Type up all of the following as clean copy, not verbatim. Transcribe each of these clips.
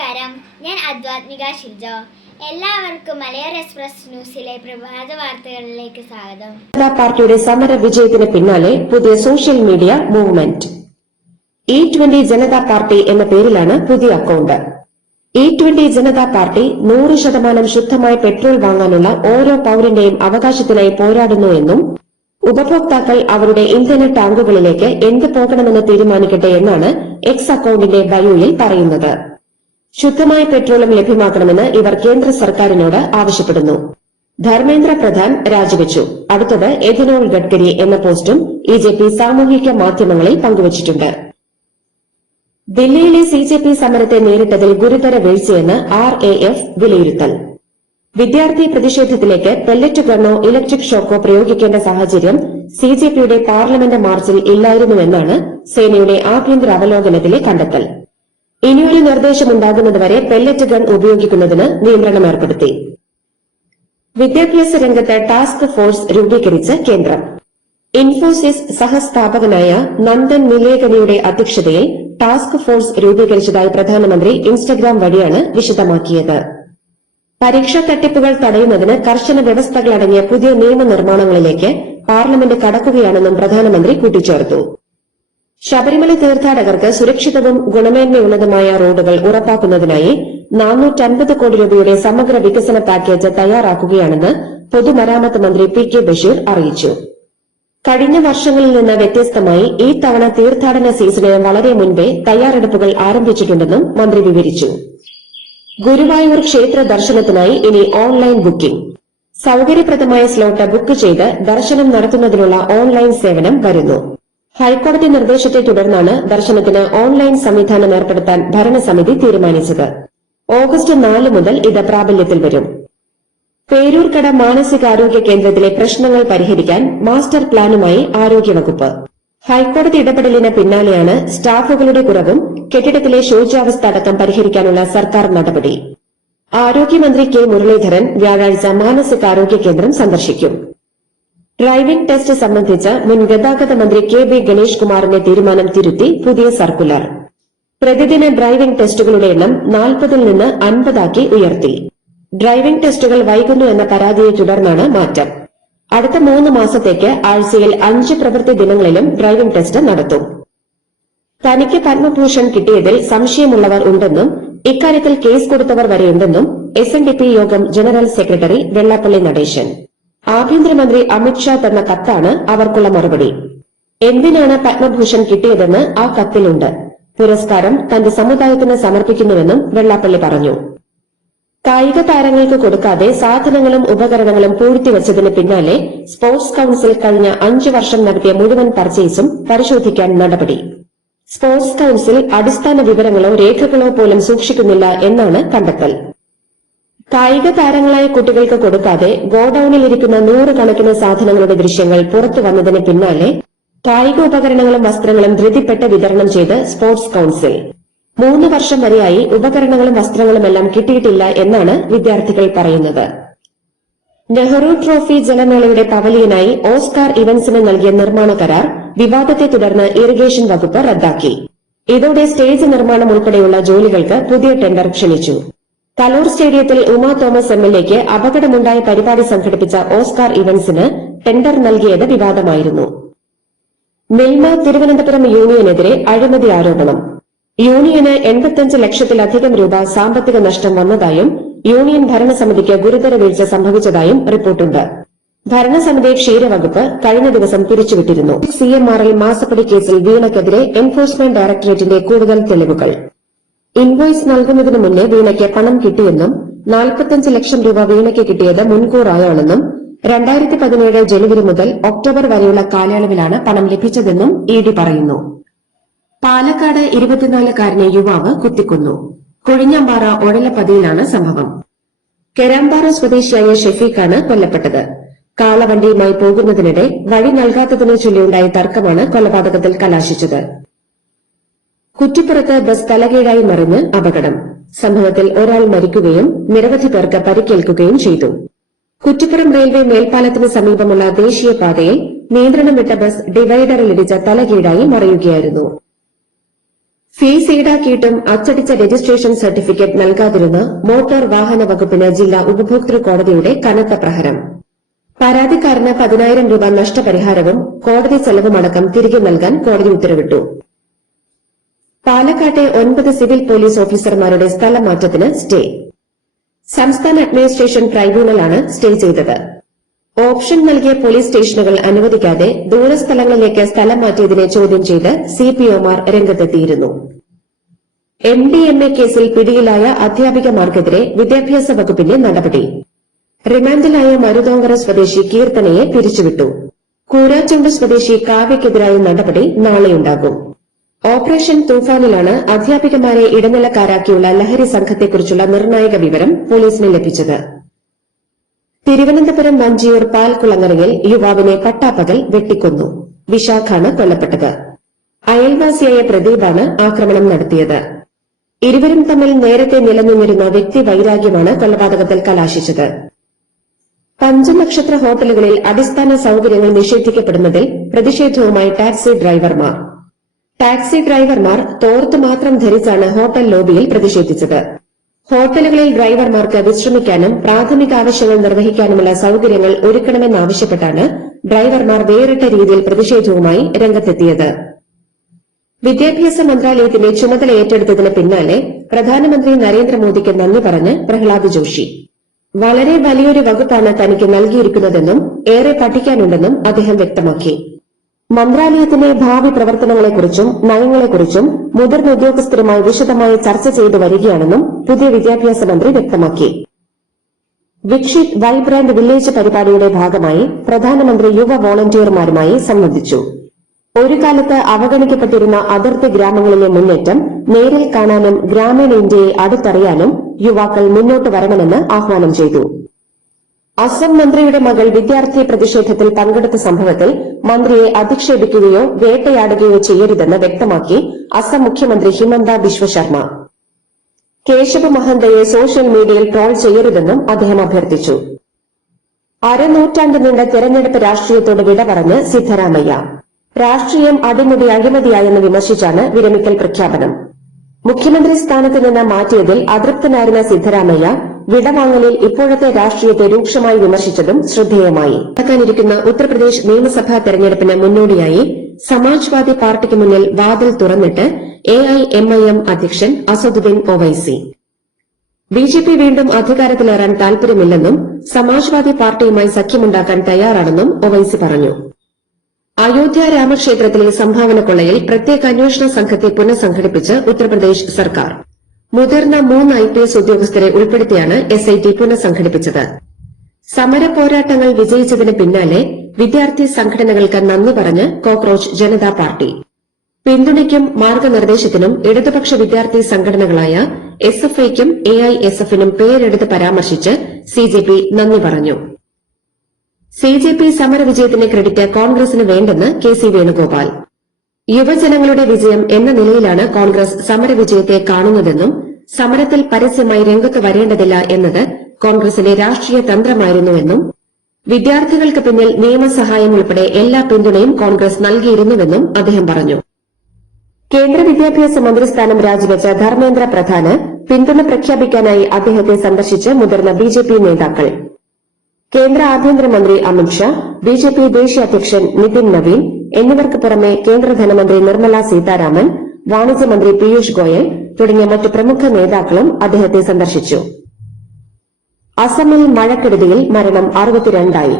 നമസ്കാരം, ഞാൻ അദ്വാത്മിക ഷിജോ. എല്ലാവർക്കും മലയാളം എക്സ്പ്രസ് ന്യൂസിലെ പ്രഭാത വാർത്തകളിലേക്ക് സ്വാഗതം. ജനതാ പാർട്ടിയുടെ സമര വിജയത്തിന് പിന്നാലെ പുതിയ social media movement. E20 Janata party എന്ന പേരിലാണ് പുതിയ അക്കൌണ്ട്. E20 ജനതാ പാർട്ടി 100% ശുദ്ധമായ പെട്രോൾ വാങ്ങാനുള്ള ഓരോ പൌരന്റെയും അവകാശത്തിനായി പോരാടുന്നു എന്നും ഉപഭോക്താക്കൾ അവരുടെ ഇന്ധന ടാങ്കുകളിലേക്ക് എന്ത് പോകണമെന്ന് തീരുമാനിക്കട്ടെ എന്നാണ് എക്സ് അക്കൌണ്ടിന്റെ ബയോയിൽ പറയുന്നത്. ശുദ്ധമായ പെട്രോളും ലഭ്യമാക്കണമെന്ന് ഇവർ കേന്ദ്ര സർക്കാരിനോട് ആവശ്യപ്പെടുന്നു. ധർമ്മേന്ദ്ര പ്രധാൻ രാജിവെച്ചു, അടുത്തത് എഥനോൾ ഗഡ്കരി എന്ന പോസ്റ്റും EJP സാമൂഹിക മാധ്യമങ്ങളിൽ പങ്കുവച്ചിട്ടുണ്ട്. ദില്ലിയിലെ CJP സമരത്തെ നേരിട്ടതിൽ ഗുരുതര വീഴ്ചയെന്ന് RAF വിലയിരുത്തൽ. വിദ്യാർത്ഥി പ്രതിഷേധത്തിലേക്ക് പെല്ലറ്റ് ഗണ്ണോ ഇലക്ട്രിക് ഷോക്കോ പ്രയോഗിക്കേണ്ട സാഹചര്യം CJPയുടെ പാർലമെന്റ് മാർച്ചിൽ ഇല്ലായിരുന്നുവെന്നാണ് സേനയുടെ ആഭ്യന്തര അവലോകനത്തിലെ കണ്ടെത്തൽ. ഇനിയൊരു നിർദ്ദേശമുണ്ടാകുന്നതുവരെ പെല്ലറ്റ് ഗൺ ഉപയോഗിക്കുന്നതിന് നിയന്ത്രണം ഏർപ്പെടുത്തി. വിദ്യാഭ്യാസ രംഗത്ത് ടാസ്ക് ഫോഴ്സ് രൂപീകരിച്ച് കേന്ദ്രം. ഇൻഫോസിസ് സഹസ്ഥാപകനായ നന്ദൻ നിലേകനിയുടെ അധ്യക്ഷതയിൽ ടാസ്ക് ഫോഴ്സ് രൂപീകരിച്ചതായി പ്രധാനമന്ത്രി ഇൻസ്റ്റഗ്രാം വഴിയാണ് വിശദമാക്കിയത്. പരീക്ഷാ തട്ടിപ്പുകൾ തടയുന്നതിന് കർശന വ്യവസ്ഥകളടങ്ങിയ പുതിയ നിയമനിർമ്മാണങ്ങളിലേക്ക് പാർലമെന്റ് കടക്കുകയാണെന്നും പ്രധാനമന്ത്രി കൂട്ടിച്ചേർത്തു. ശബരിമല തീർത്ഥാടകർക്ക് സുരക്ഷിതവും ഗുണമേന്മയുള്ളതുമായ റോഡുകൾ ഉറപ്പാക്കുന്നതിനായി 450 കോടി രൂപയുടെ സമഗ്ര വികസന പാക്കേജ് തയ്യാറാക്കുകയാണെന്ന് പൊതുമരാമത്ത് മന്ത്രി PK ബഷീർ അറിയിച്ചു. കഴിഞ്ഞ വർഷങ്ങളിൽ നിന്ന് വ്യത്യസ്തമായി ഈ തവണ തീർത്ഥാടന സീസണിന് വളരെ മുൻപേ തയ്യാറെടുപ്പുകൾ ആരംഭിച്ചിട്ടുണ്ടെന്നും മന്ത്രി വിവരിച്ചു. ഗുരുവായൂർ ക്ഷേത്ര ദർശനത്തിനായി ഇനി ഓൺലൈൻ ബുക്കിംഗ്. സൌകര്യപ്രദമായ സ്ലോട്ട് ബുക്ക് ചെയ്ത് ദർശനം നടത്തുന്നതിനുള്ള ഓൺലൈൻ സേവനം വരുന്നു. ഹൈക്കോടതി നിർദ്ദേശത്തെ തുടർന്നാണ് ദർശനത്തിന് ഓൺലൈൻ സംവിധാനം ഏർപ്പെടുത്താൻ ഭരണസമിതി തീരുമാനിച്ചത്. ഓഗസ്റ്റ് 4 മുതൽ ഇത് പ്രാബല്യത്തിൽ വരും. പേരൂർക്കട മാനസികാരോഗ്യ കേന്ദ്രത്തിലെ പ്രശ്നങ്ങൾ പരിഹരിക്കാൻ മാസ്റ്റർ പ്ലാനുമായി ആരോഗ്യവകുപ്പ്. ഹൈക്കോടതി ഇടപെടലിന് പിന്നാലെയാണ് സ്റ്റാഫുകളുടെ കുറവും കെട്ടിടത്തിലെ ശോച്യാവസ്ഥ അടക്കം പരിഹരിക്കാനുള്ള സർക്കാർ നടപടി. ആരോഗ്യമന്ത്രി K മുരളീധരൻ വ്യാഴാഴ്ച മാനസികാരോഗ്യ കേന്ദ്രം സന്ദർശിക്കും. ഡ്രൈവിംഗ് ടെസ്റ്റ് സംബന്ധിച്ച മുൻ ഗതാഗത മന്ത്രി KB ഗണേഷ് കുമാറിന്റെ തീരുമാനം തിരുത്തി പുതിയ സർക്കുലർ. പ്രതിദിന ഡ്രൈവിംഗ് ടെസ്റ്റുകളുടെ എണ്ണം 40-ൽ നിന്ന് 50 ഉയർത്തി. ഡ്രൈവിംഗ് ടെസ്റ്റുകൾ വൈകുന്നു എന്ന പരാതിയെ തുടർന്നാണ് മാറ്റം. അടുത്ത 3 മാസത്തേക്ക് ആഴ്ചയിൽ 5 പ്രവൃത്തി ദിനങ്ങളിലും ഡ്രൈവിംഗ് ടെസ്റ്റ് നടത്തും. തനിക്ക് പത്മഭൂഷൺ കിട്ടിയതിൽ സംശയമുള്ളവർ ഉണ്ടെന്നും ഇക്കാര്യത്തിൽ കേസ് കൊടുത്തവർ വരെയുണ്ടെന്നും SNDP യോഗം ജനറൽ സെക്രട്ടറി വെള്ളാപ്പള്ളി നടേശൻ. ആഭ്യന്തരമന്ത്രി അമിത്ഷാ തന്ന കത്താണ് അവർക്കുള്ള മറുപടി. എന്തിനാണ് പത്മഭൂഷൺ കിട്ടിയതെന്ന് ആ കത്തിലുണ്ട്. പുരസ്കാരം തന്റെ സമുദായത്തിന് സമർപ്പിക്കുന്നുവെന്നും വെള്ളാപ്പള്ളി പറഞ്ഞു. കായിക താരങ്ങൾക്ക് കൊടുക്കാതെ സാധനങ്ങളും ഉപകരണങ്ങളും പൂഴ്ത്തിവച്ചതിന് പിന്നാലെ സ്പോർട്സ് കൌൺസിൽ കഴിഞ്ഞ 5 വർഷം നടത്തിയ മുഴുവൻ പർച്ചേസും പരിശോധിക്കാൻ നടപടി. സ്പോർട്സ് കൌൺസിൽ അടിസ്ഥാന വിവരങ്ങളോ രേഖകളോ പോലും സൂക്ഷിക്കുന്നില്ല എന്നാണ് കണ്ടെത്തൽ. കായിക താരങ്ങളായ കുട്ടികൾക്ക് കൊടുക്കാതെ ഗോഡൌണിലിരിക്കുന്ന 100 കണക്കിന് സാധനങ്ങളുടെ ദൃശ്യങ്ങൾ പുറത്തു വന്നതിന് പിന്നാലെ കായിക ഉപകരണങ്ങളും വസ്ത്രങ്ങളും ധൃതിപ്പെട്ട് വിതരണം ചെയ്ത് സ്പോർട്സ് കൌൺസിൽ. 3 വർഷം വരെയായി ഉപകരണങ്ങളും വസ്ത്രങ്ങളുമെല്ലാം കിട്ടിയിട്ടില്ല എന്നാണ് വിദ്യാർത്ഥികൾ പറയുന്നത്. നെഹ്റു ട്രോഫി ജലമേളയുടെ പവലിയനായി ഓസ്കാർ ഇവന്റ്സിന് നൽകിയ നിർമ്മാണ കരാർ വിവാദത്തെ തുടർന്ന് ഇറിഗേഷൻ വകുപ്പ് റദ്ദാക്കി. ഇതോടെ സ്റ്റേജ് നിർമ്മാണം ഉൾപ്പെടെയുള്ള ജോലികൾക്ക് പുതിയ ടെൻഡർ ക്ഷണിച്ചു. കലൂർ സ്റ്റേഡിയത്തിൽ ഉമാ തോമസ് MLAക്ക് അപകടമുണ്ടായ പരിപാടി സംഘടിപ്പിച്ച ഓസ്കാർ ഇവന്റ്സിന് ടെൻഡർ നൽകിയത് വിവാദമായിരുന്നു. മിൽമ തിരുവനന്തപുരം യൂണിയനെതിരെ അഴിമതി ആരോപണം. യൂണിയന് 85 ലക്ഷത്തിലധികം രൂപ സാമ്പത്തിക നഷ്ടം വന്നതായും യൂണിയൻ ഭരണസമിതിക്ക് ഗുരുതര വീഴ്ച സംഭവിച്ചതായും റിപ്പോർട്ടുണ്ട്. ഭരണസമിതി ക്ഷീരവകുപ്പ് കഴിഞ്ഞ ദിവസം പിരിച്ചുവിട്ടിരുന്നു. CMRL മാസപ്പടി കേസിൽ വീണയ്ക്കെതിരെ എൻഫോഴ്സ്മെന്റ് ഡയറക്ടറേറ്റിന്റെ കൂടുതൽ തെളിവുകൾ. ഇൻവോയ്സ് നൽകുന്നതിന് മുന്നേ വീണയ്ക്ക് പണം കിട്ടിയെന്നും 45 ലക്ഷം രൂപ വീണയ്ക്ക് കിട്ടിയത് മുൻകൂറായാണെന്നും 2017 ജനുവരി മുതൽ ഒക്ടോബർ വരെയുള്ള കാലയളവിലാണ് പണം ലഭിച്ചതെന്നും ED പറയുന്നു. പാലക്കാട് 24-കാരനെ യുവാവ് കുത്തിക്കൊന്നു. കൊഴിഞ്ഞാമ്പാറ ഒഴലപ്പതിയിലാണ് സംഭവം. കെരാമ്പാറ സ്വദേശിയായ ഷെഫീഖാണ് കൊല്ലപ്പെട്ടത്. കാളവണ്ടിയുമായി പോകുന്നതിനിടെ വഴി നൽകാത്തതിനെ ചൊല്ലിയുണ്ടായ തർക്കമാണ് കൊലപാതകത്തിൽ കലാശിച്ചത്. കുറ്റിപ്പുറത്ത് ബസ് തലകീഴായി മറിഞ്ഞ് അപകടം. സംഭവത്തിൽ ഒരാൾ മരിക്കുകയും നിരവധി പേർക്ക് പരിക്കേൽക്കുകയും ചെയ്തു. കുറ്റിപ്പുറം റെയിൽവേ മേൽപ്പാലത്തിന് സമീപമുള്ള ദേശീയപാതയിൽ നിയന്ത്രണം വിട്ട ബസ് ഡിവൈഡറിലിടിച്ച് തലകീഴായി മറിയുകയായിരുന്നു. ഫീസ് ഈടാക്കിയിട്ടും അച്ചടിച്ച രജിസ്ട്രേഷൻ സർട്ടിഫിക്കറ്റ് നൽകാതിരുന്ന മോട്ടോർ വാഹന വകുപ്പിന് ജില്ലാ ഉപഭോക്തൃ കോടതിയുടെ കനത്ത പ്രഹരം. പരാതിക്കാരന് 10,000 രൂപ നഷ്ടപരിഹാരവും കോടതി ചെലവുമടക്കം തിരികെ നൽകാൻ കോടതി ഉത്തരവിട്ടു. പാലക്കാട്ടെ 9 സിവിൽ പോലീസ് ഓഫീസർമാരുടെ സ്ഥലമാറ്റത്തിന് സ്റ്റേ. സംസ്ഥാന അഡ്മിനിസ്ട്രേഷൻ ട്രൈബ്യൂണലാണ് സ്റ്റേ ചെയ്തത്. ഓപ്ഷൻ നൽകിയ പോലീസ് സ്റ്റേഷനുകൾ അനുവദിക്കാതെ ദൂരസ്ഥലങ്ങളിലേക്ക് സ്ഥലം മാറ്റിയതിനെ ചോദ്യം ചെയ്ത് സിപിഒമാർ രംഗത്തെത്തിയിരുന്നു. MDMA കേസിൽ പിടിയിലായ അധ്യാപികമാർക്കെതിരെ വിദ്യാഭ്യാസ വകുപ്പിന്റെ നടപടി. റിമാൻഡിലായ മരുതോങ്കര സ്വദേശി കീർത്തനയെ പിരിച്ചുവിട്ടു. കൂരാച്ചുണ്ട് സ്വദേശി കാവ്യക്കെതിരായ നടപടി നാളെയുണ്ടാകും. ഓപ്പറേഷൻ തൂഫാനിലാണ് അധ്യാപികമാരെ ഇടനിലക്കാരാക്കിയുള്ള ലഹരി സംഘത്തെക്കുറിച്ചുള്ള നിർണായക വിവരം പോലീസിന് ലഭിച്ചത്. തിരുവനന്തപുരം വഞ്ചിയൂർ പാൽക്കുളങ്ങരയിൽ യുവാവിനെ പട്ടാപ്പകൽ വെട്ടിക്കൊന്നു. വിശാഖാണ് കൊല്ലപ്പെട്ടത്. അയൽവാസിയായ പ്രദീപാണ് ആക്രമണം നടത്തിയത്. ഇരുവരും തമ്മിൽ നേരത്തെ നിലനിന്നിരുന്ന വ്യക്തി വൈരാഗ്യമാണ് കൊലപാതകത്തിൽ കലാശിച്ചത്. പഞ്ചനക്ഷത്ര ഹോട്ടലുകളിൽ അടിസ്ഥാന സൌകര്യങ്ങൾ നിഷേധിക്കപ്പെടുന്നതിൽ പ്രതിഷേധവുമായി ടാക്സി ഡ്രൈവർമാർ തോർത്തു മാത്രം ധരിച്ചാണ് ഹോട്ടൽ ലോബിയിൽ പ്രതിഷേധിച്ചത്. ഹോട്ടലുകളിൽ ഡ്രൈവർമാർക്ക് വിശ്രമിക്കാനും പ്രാഥമിക ആവശ്യങ്ങൾ നിർവഹിക്കാനുമുള്ള സൌകര്യങ്ങൾ ഒരുക്കണമെന്നാവശ്യപ്പെട്ടാണ് ഡ്രൈവർമാർ വേറിട്ട രീതിയിൽ പ്രതിഷേധവുമായി രംഗത്തെത്തിയത്. വിദ്യാഭ്യാസ മന്ത്രാലയത്തിന്റെ ചുമതല ഏറ്റെടുത്തതിന് പിന്നാലെ പ്രധാനമന്ത്രി നരേന്ദ്രമോദിക്ക് നന്ദി പറഞ്ഞ് പ്രഹ്ലാദ് ജോഷി. വളരെ വലിയൊരു വകുപ്പാണ് തനിക്ക് നൽകിയിരിക്കുന്നതെന്നും ഏറെ പഠിക്കാനുണ്ടെന്നും അദ്ദേഹം വ്യക്തമാക്കി. മന്ത്രാലയത്തിന്റെ ഭാവി പ്രവർത്തനങ്ങളെക്കുറിച്ചും നയങ്ങളെക്കുറിച്ചും മുതിർന്ന ഉദ്യോഗസ്ഥരുമായി വിശദമായി ചർച്ച ചെയ്തു വരികയാണെന്നും പുതിയ വിദ്യാഭ്യാസ മന്ത്രി വ്യക്തമാക്കി. വിക്ഷിത് വൈബ്രാന്റ് വില്ലേജ് പരിപാടിയുടെ ഭാഗമായി പ്രധാനമന്ത്രി യുവ വോളണ്ടിയർമാരുമായി സംവദിച്ചു. ഒരു കാലത്ത് അവഗണിക്കപ്പെട്ടിരുന്ന അതിർത്തി ഗ്രാമങ്ങളിലെ മുന്നേറ്റം നേരിൽ കാണാനും ഗ്രാമീണ ഇന്ത്യയെ അടുത്തറിയാനും യുവാക്കൾ മുന്നോട്ട് വരണമെന്ന് ആഹ്വാനം ചെയ്തു. അസം മന്ത്രിയുടെ മകൾ വിദ്യാർത്ഥി പ്രതിഷേധത്തിൽ പങ്കെടുത്ത സംഭവത്തിൽ മന്ത്രിയെ അധിക്ഷേപിക്കുകയോ വേട്ടയാടുകയോ ചെയ്യരുതെന്ന് വ്യക്തമാക്കി അസം മുഖ്യമന്ത്രി ഹിമന്ത ബിശ്വ ശർമ്മ. കേശവ മഹന്തയെ സോഷ്യൽ മീഡിയയിൽ ട്രോൾ ചെയ്യരുതെന്നും അദ്ദേഹം അഭ്യർത്ഥിച്ചു. അരനൂറ്റാണ്ട് നീണ്ട തെരഞ്ഞെടുപ്പ് രാഷ്ട്രീയത്തോട് വിട പറഞ്ഞ് സിദ്ധരാമയ്യ. രാഷ്ട്രീയം അടിമുടി അഴിമതിയായെന്ന് വിമർശിച്ചാണ് വിരമിക്കൽ പ്രഖ്യാപനം. മുഖ്യമന്ത്രി സ്ഥാനത്ത് നിന്ന് മാറ്റിയതിൽ അതൃപ്തനായിരുന്ന സിദ്ധരാമയ്യ വിടവാങ്ങലിൽ ഇപ്പോഴത്തെ രാഷ്ട്രീയത്തെ രൂക്ഷമായി വിമർശിച്ചതും ശ്രദ്ധേയമായി. നടക്കാനിരിക്കുന്ന ഉത്തർപ്രദേശ് നിയമസഭാ തെരഞ്ഞെടുപ്പിന് മുന്നോടിയായി സമാജ്വാദി പാർട്ടിക്ക് മുന്നിൽ വാതിൽ തുറന്നിട്ട് AIMIM അധ്യക്ഷൻ അസദുദ്ദീൻ ഒവൈസി. BJP വീണ്ടും അധികാരത്തിലേറാൻ താൽപര്യമില്ലെന്നും സമാജ്വാദി പാർട്ടിയുമായി സഖ്യമുണ്ടാക്കാൻ തയ്യാറാണെന്നും ഒവൈസി പറഞ്ഞു. അയോധ്യ രാമക്ഷേത്രത്തിലെ സംഭാവന കൊള്ളയിൽ പ്രത്യേക അന്വേഷണ സംഘത്തെ പുനഃസംഘടിപ്പിച്ച് ഉത്തർപ്രദേശ് സർക്കാർ. മുതിർന്ന 3 IPS ഉദ്യോഗസ്ഥരെ ഉൾപ്പെടുത്തിയാണ് SIT പുനഃസംഘടിപ്പിച്ചത്. സമര പോരാട്ടങ്ങൾ വിജയിച്ചതിന് പിന്നാലെ വിദ്യാർത്ഥി സംഘടനകൾക്ക് നന്ദി പറഞ്ഞ് കോക്രോച്ച് ജനതാ പാർട്ടി. പിന്തുണയ്ക്കും മാർഗനിർദ്ദേശത്തിനും ഇടതുപക്ഷ വിദ്യാർത്ഥി സംഘടനകളായ SFIക്കും AISFനും പേരെടുത്ത് പരാമർശിച്ച് CJP നന്ദി പറഞ്ഞു. CJP സമരവിജയത്തിന്റെ ക്രെഡിറ്റ് കോൺഗ്രസിന് വേണ്ടെന്ന് KC വേണുഗോപാൽ. യുവജനങ്ങളുടെ വിജയം എന്ന നിലയിലാണ് കോൺഗ്രസ് സമരവിജയത്തെ കാണുന്നതെന്നും സമരത്തിൽ പരസ്യമായി രംഗത്ത് വരേണ്ടതില്ല എന്നത് കോൺഗ്രസിന്റെ രാഷ്ട്രീയ തന്ത്രമായിരുന്നുവെന്നും വിദ്യാർത്ഥികൾക്ക് പിന്നിൽ നിയമസഹായം ഉൾപ്പെടെ എല്ലാ പിന്തുണയും കോൺഗ്രസ് നൽകിയിരുന്നുവെന്നും അദ്ദേഹം പറഞ്ഞു. കേന്ദ്ര വിദ്യാഭ്യാസ മന്ത്രിസ്ഥാനം രാജിവെച്ച ധർമ്മേന്ദ്ര പ്രധാന് പിന്തുണ പ്രഖ്യാപിക്കാനായി അദ്ദേഹത്തെ സന്ദർശിച്ച് മുതിർന്ന BJP നേതാക്കൾ. കേന്ദ്ര ആഭ്യന്തരമന്ത്രി അമിത്ഷാ, BJP ദേശീയ അധ്യക്ഷൻ നിതിൻ നവീൻ എന്നിവർക്ക് പുറമെ കേന്ദ്ര ധനമന്ത്രി നിർമ്മല സീതാരാമൻ, വാണിജ്യമന്ത്രി പീയൂഷ് ഗോയൽ തുടങ്ങിയ മറ്റ് പ്രമുഖ നേതാക്കളും അദ്ദേഹത്തെ സന്ദർശിച്ചു. അസമിൽ മഴക്കെടുതിയിൽ മരണം 62ആയി.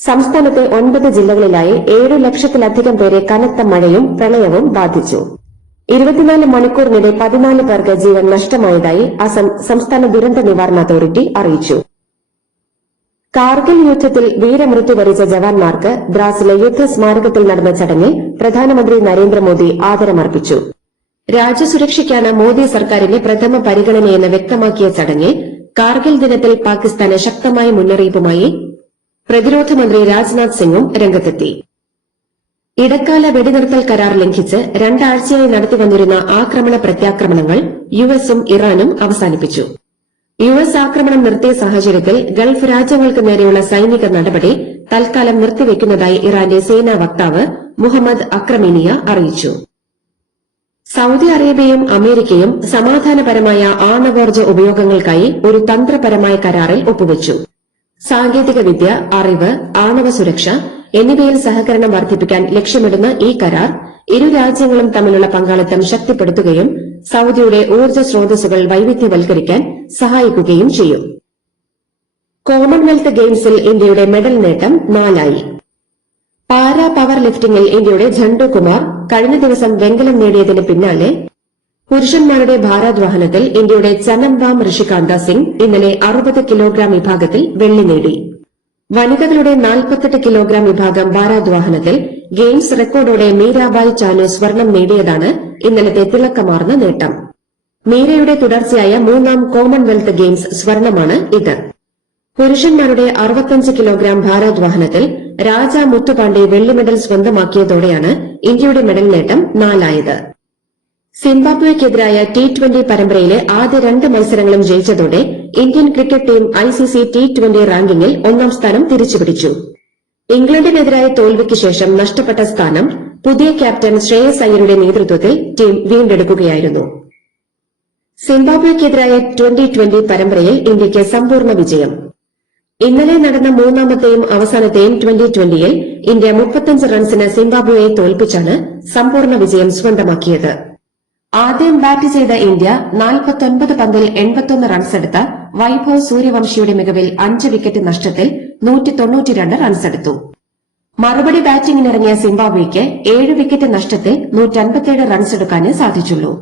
സംസ്ഥാനത്തെ 9 ജില്ലകളിലായി 7 ലക്ഷത്തിലധികം പേരെ കനത്ത മഴയും പ്രളയവും ബാധിച്ചു. 24 മണിക്കൂറിനിടെ 14 പേർക്ക് ജീവൻ നഷ്ടമായതായി അസം സംസ്ഥാന ദുരന്ത നിവാരണ അതോറിറ്റി അറിയിച്ചു. കാർഗിൽ യുദ്ധത്തിൽ വീരമൃത്യു വരിച്ച ജവാന്മാർക്ക് ദ്രാസിലെ യുദ്ധസ്മാരകത്തിൽ നടന്ന ചടങ്ങിൽ പ്രധാനമന്ത്രി നരേന്ദ്രമോദി ആദരമർപ്പിച്ചു. രാജ്യസുരക്ഷയ്ക്കാണ് മോദി സർക്കാരിന്റെ പ്രഥമ പരിഗണനയെന്ന് വ്യക്തമാക്കിയ ചടങ്ങിൽ കാർഗിൽ ദിനത്തിൽ പാകിസ്ഥാന് ശക്തമായ മുന്നറിയിപ്പുമായി പ്രതിരോധ മന്ത്രി രാജ്നാഥ് സിംഗും രംഗത്തെത്തി. ഇടക്കാല വെടിനിർത്തൽ കരാർ ലംഘിച്ച് 2 ആഴ്ചയായി നടത്തിവന്നിരുന്ന ആക്രമണ പ്രത്യാക്രമണങ്ങൾ US-ഉം ഇറാനും അവസാനിപ്പിച്ചു. US ആക്രമണം നിർത്തിയ സാഹചര്യത്തിൽ ഗൾഫ് രാജ്യങ്ങൾക്ക് നേരെയുള്ള സൈനിക നടപടി തൽക്കാലം നിർത്തിവെക്കുന്നതായി ഇറാന്റെ സേനാ വക്താവ് മുഹമ്മദ് അക്രമീനിയ അറിയിച്ചു. സൌദി അറേബ്യയും അമേരിക്കയും സമാധാനപരമായ ആണവോർജ്ജ ഉപയോഗങ്ങൾക്കായി ഒരു തന്ത്രപരമായ കരാറിൽ ഒപ്പുവച്ചു. സാങ്കേതികവിദ്യ, അറിവ്, ആണവ സുരക്ഷ എന്നിവയിൽ സഹകരണം വർദ്ധിപ്പിക്കാൻ ലക്ഷ്യമിടുന്ന ഈ കരാർ ഇരു രാജ്യങ്ങളും തമ്മിലുള്ള പങ്കാളിത്തം ശക്തിപ്പെടുത്തുകയും സൌദിയുടെ ഊർജ്ജ സ്രോതസ്സുകൾ വൈവിധ്യവൽക്കരിക്കാൻ സഹായിക്കുകയും ചെയ്യും. കോമൺവെൽത്ത് ഗെയിംസിൽ ഇന്ത്യയുടെ മെഡൽ നേട്ടം 4 പാരാ പവർ ലിഫ്റ്റിംഗിൽ ഇന്ത്യയുടെ ഝണ്ടു കുമാർ കഴിഞ്ഞ ദിവസം വെങ്കലം നേടിയതിന് പിന്നാലെ പുരുഷന്മാരുടെ ഭാരോദ്വഹനത്തിൽ ഇന്ത്യയുടെ ചനംറാം ഋഷികാന്ത സിംഗ് ഇന്നലെ 60 കിലോഗ്രാം വിഭാഗത്തിൽ വെള്ളി നേടി. വനിതകളുടെ 48 കിലോഗ്രാം വിഭാഗം ഭാരോദ്വഹനത്തിൽ ഗെയിംസ് റെക്കോർഡോടെ മീരാബായ് ചാനു സ്വർണം നേടിയതാണ് ഇന്നലത്തെ തിളക്കമാർന്ന നേട്ടം. മീരയുടെ തുടർച്ചയായ 3ാം കോമൺവെൽത്ത് ഗെയിംസ് സ്വർണമാണ് ഇത്. പുരുഷന്മാരുടെ 65 കിലോഗ്രാം ഭാരോദ്വഹനത്തിൽ രാജ മുത്തുപാണ്ഡെ വെള്ളി മെഡൽ സ്വന്തമാക്കിയതോടെയാണ് ഇന്ത്യയുടെ മെഡൽ നേട്ടം 4 സിംബാബ്വെക്കെതിരായ T20 പരമ്പരയിലെ ആദ്യ 2 മത്സരങ്ങളും ജയിച്ചതോടെ Indian cricket team ICC T20 റാങ്കിങ്ങിൽ 1ാം സ്ഥാനം തിരിച്ചുപിടിച്ചു. ഇംഗ്ലണ്ടിനെതിരായ തോൽവിക്ക് ശേഷം നഷ്ടപ്പെട്ട സ്ഥാനം പുതിയ ക്യാപ്റ്റൻ ശ്രേയസ് അയ്യരുടെ നേതൃത്വത്തിൽ ടീം വീണ്ടെടുക്കുകയായിരുന്നു. സിംബാബ്വെക്കെതിരായ T20 പരമ്പരയിൽ ഇന്ത്യയ്ക്ക് സമ്പൂർണ്ണ വിജയം. ഇന്നലെ നടന്ന 3ാമത്തെയും അവസാനത്തെയും T20യിൽ ഇന്ത്യ 35 റൺസിന് സിംബാബ്വെയെ തോൽപ്പിച്ചാണ് സമ്പൂർണ്ണ വിജയം സ്വന്തമാക്കിയത്. ആദ്യം ബാറ്റ് ചെയ്ത ഇന്ത്യ 49 പന്തിൽ 81 റൺസെടുത്ത വൈഭവ് സൂര്യവംശിയുടെ മികവിൽ 5 വിക്കറ്റ് നഷ്ടത്തിൽ 192 റൺസെടുത്തു. മറുപടി ബാറ്റിംഗിനിറങ്ങിയ സിംബാബ്വെയ്ക്ക് 7 വിക്കറ്റ് നഷ്ടത്തിൽ 157 റൺസെടുക്കാനേ സാധിച്ചുള്ളൂ.